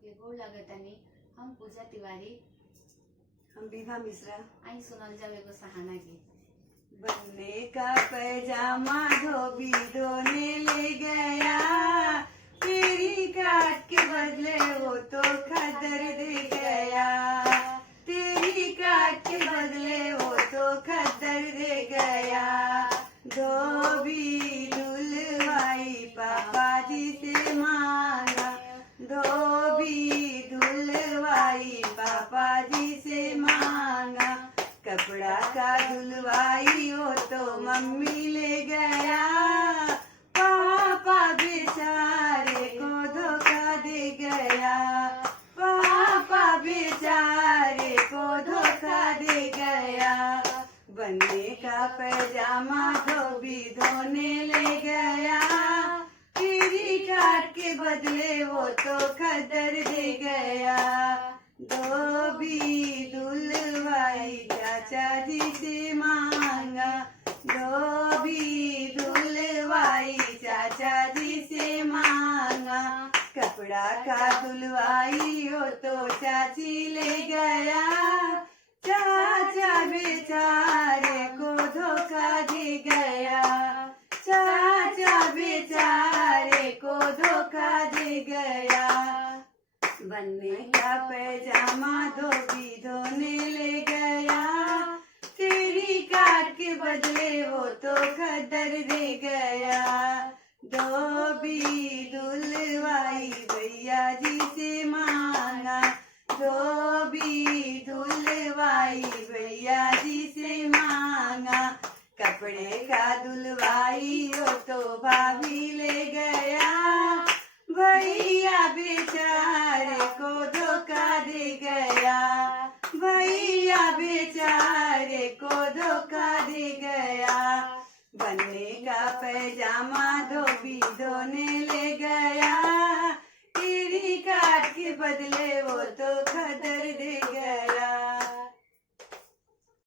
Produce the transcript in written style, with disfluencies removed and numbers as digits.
सबके गोड़ लागतानी। हम पूजा तिवारी। हम विभा मिश्रा। आई सुनल जाओ एगो सहाना गीत। बनने का पैजामा धोबी धोने ले गया, तेरी काट के बदले वो तो खदर दे गया, तेरी काट के बदले वो तो खदर दे गया। धोबी धुलवाई पापा जी से मांगा, धोबी धुलवाई पापा जी से मांगा, कपड़ा का धुलवाई हो तो मम्मी ले गया, पापा बेचारे को धोखा दे गया, पापा बेचारे को धोखा दे गया। बनने का पैजामा धोबी धोने ले गया, तेरी काट के बदले वो तो खदर दे गया। धोबी धुलवाई चाचा जी से मांगा, धोबी धुलवाई चाचा जी से मांगा, कपड़ा का धुलवाई हो तो चाची ले गया, चाचा बेचारे को धोखा दे गया, चाचा बेचारे को धोखा दे गया। बनने का पैजामा धोबी धोने ले गया, तेरी काट के बदले वो तो खदर दे गया। धोबी धुलवाई भैया जी से मांगा, धोबी धुलवाई भैया जी से मांगा, कपड़े का धुलवाई हो तो भाभी ले गया, भैया बेचारे को धोखा दे गया, भैया बेचारे को धोखा दे गया। बनने का पैजामा धोबी धोने ले गया, तेरी काट के बदले वो तो